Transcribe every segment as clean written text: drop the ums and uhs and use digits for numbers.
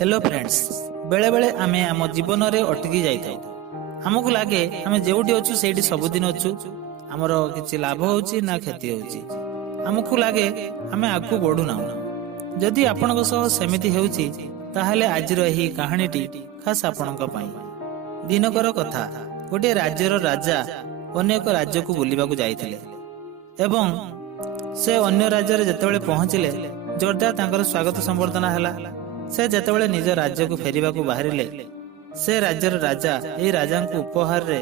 Hello friends, बेले बेले आमे आम जीवन रे अटकी जाई थाउ। हमकु लागे आमे जेउटी अछु सेठी सबुदिन अछु, हमरो किछि लाभ होउची ना क्षति होउची। हमकु लागे आमे आगु बढु ना। जदि आपनक सह सेमिति हेउची ताहाले आजिर एही कहानीटी खास आपनक पई। दिनकर कथा, गोटे राज्यर राजा अन्य एक राज्य को बुलिबाकू जाइथिले एवं से अन्य राज्य रे जेतेबेले पहुंचिले जोरदार तांकर स्वागत संबर्धना हला। से जेतेबेले निज राज्य को फेरिबाकू बाहरिले से राज्यर राजा ए राजा को उपहार रे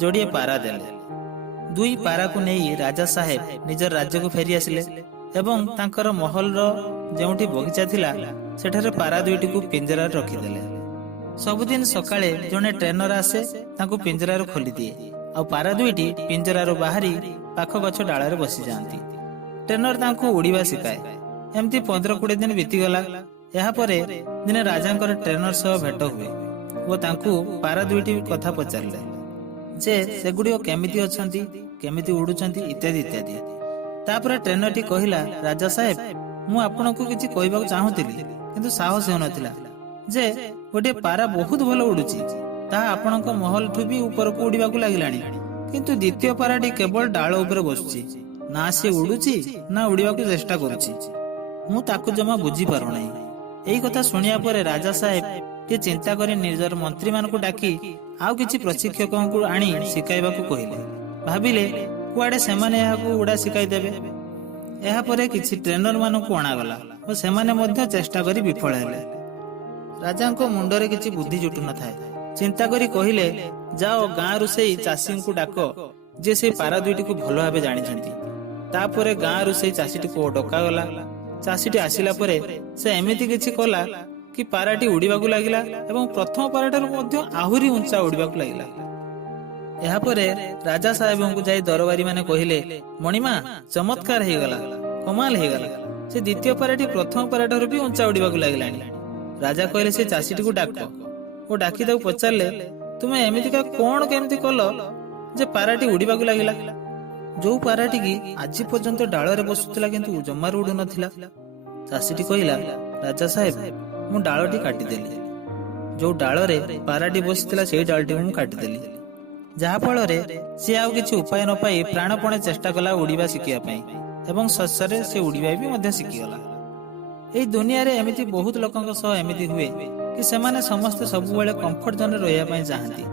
जोड़िए पारा देले। दुई पारा को नेई राजा साहेब निज राज्य को फेरी आसिले एवं तांकर महल रो जेउठी बगीचा थिला सेठारे पारा दुईटी को पिंजरा रखिदेले। सबुदिन सकाळे जने ट्रेनर आसे तांको पिंजरा खोली दिए आ पारा दुईटी पिंजरा बाहरी पाख गछ डाला रे बसी जांती। ट्रेनर तांको उड़ीबा सिकाए। एमती 15-20 दिन बीतीगला। ଏହା ପରେ ଦିନେ ରାଜାଙ୍କର ଟ୍ରେନର ସହ ଭେଟ ହୁଏ ଓ ତାଙ୍କୁ ପାରା ଦୁଇଟି କଥା ପଚାରିଲେ ଯେ ସେଗୁଡ଼ିକ କେମିତି ଅଛନ୍ତି, କେମିତି ଉଡୁଛନ୍ତି ଇତ୍ୟାଦି ଇତ୍ୟାଦି। ତାପରେ ଟ୍ରେନରଟି କହିଲା, ରାଜା ସାହେବ, ମୁଁ ଆପଣଙ୍କୁ କିଛି କହିବାକୁ ଚାହୁଁଥିଲି କିନ୍ତୁ ସାହସ ହେଉନଥିଲା ଯେ ଗୋଟିଏ ପାରା ବହୁତ ଭଲ ଉଡୁଛି, ତାହା ଆପଣଙ୍କ ମହଲଠୁ ବି ଉପରକୁ ଉଡିବାକୁ ଲାଗିଲାଣି, କିନ୍ତୁ ଦ୍ୱିତୀୟ ପାରାଟି କେବଳ ଡାଳ ଉପରେ ବସୁଛି, ନା ସେ ଉଡୁଛି ନା ଉଡିବାକୁ ଚେଷ୍ଟା କରୁଛି। ମୁଁ ତାକୁ ଜମା ବୁଝିପାରୁନାହିଁ। एही कथा सुनिया परे राजा साहेब के चिंता करी निजर मंत्री मान को डाकी आउ किछि प्रशिक्षकों को आनी सिखाइबाकू कहिले। भाबिले कुआडे सेमाने याकू उडा सिखाई देबे। एहा परे किछि ट्रेनर मान को अणा गला ओ सेमाने मध्य चेष्टा करी विफल हेले। राजा को मुंडरे किछि बुद्धि जुटु न थाए। चिंता करी कहिले, जाओ गां रुसेई चासी को डाको जे से पारा दुईटी को भलो भाबे जानि छथि। तापरे गां रुसेई चासीटी को डका गला। चाषीटी आसिला परे से एमिति किछि कला कि पाराटी उड़ीबाकू लागिला एवं प्रथम पाराटारु मध्य आहुरी उंचा उड़ीबाकू लागिला। एहा परे राजा साहेबों को जाई दरबारी माने कहिले, मणिमा चमत्कार हे गला, कमाल हे गला, से द्वितीय पाराटी प्रथम पाराटारु भी उंचा उड़ीबाकू लागिलानी। राजा कहले से चाषीटी को डाक ओ डाकी ताकू पचारले, तुमे एमितिका कोन केमति कलो जे पाराटी उड़ीबाकू लागिला? जो पाराटी की आज पर्यंत डाल रे बसुतला किंतु जमार उडु नथिला। चाषीटी कहिला, राजा साहेब, मु डालटी काटी देली। जो डाल रे पाराटी बसुतला सेही डालटी मु काटी देली, जहा फल रे से आउ किछि उपाय न पाई प्राणपणे चेष्टा कला उड़ीबा सिकिया पई एवं सस्सरे से उड़ीबा भी मध्य सिकी गला। एही दुनिया रे एमिति बहुत लोकंक सह एमिति हुए कि सेमाने समस्त सब बेले कंफर्ट जोन रे रहया पई चाहंती।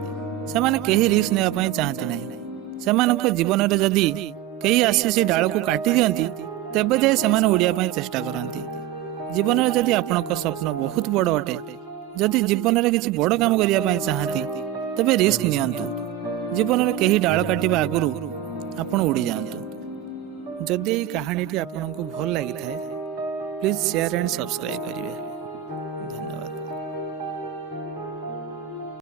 सेमाने केही रिस्क नेबा पई चाहंती नाही। सेमानक जीवन रे जदी केही आसी से डाल को काटी दियंती तेबे जाय सेमाने उड़िया पई चेष्टा करंती। जीवन रे जदी आपनक स्वप्न बहुत बड़ अटे, जदी जीवन रे किछि बड़ काम करिया पई चाहंती तबे रिस्क नियंतु। जीवन रे केही डाल काटिबा आगुरु आपण उड़ी जांतु। जदी कहानीटी आपनक भल लागि थाए प्लीज शेयर एंड सब्सक्राइब करिवे।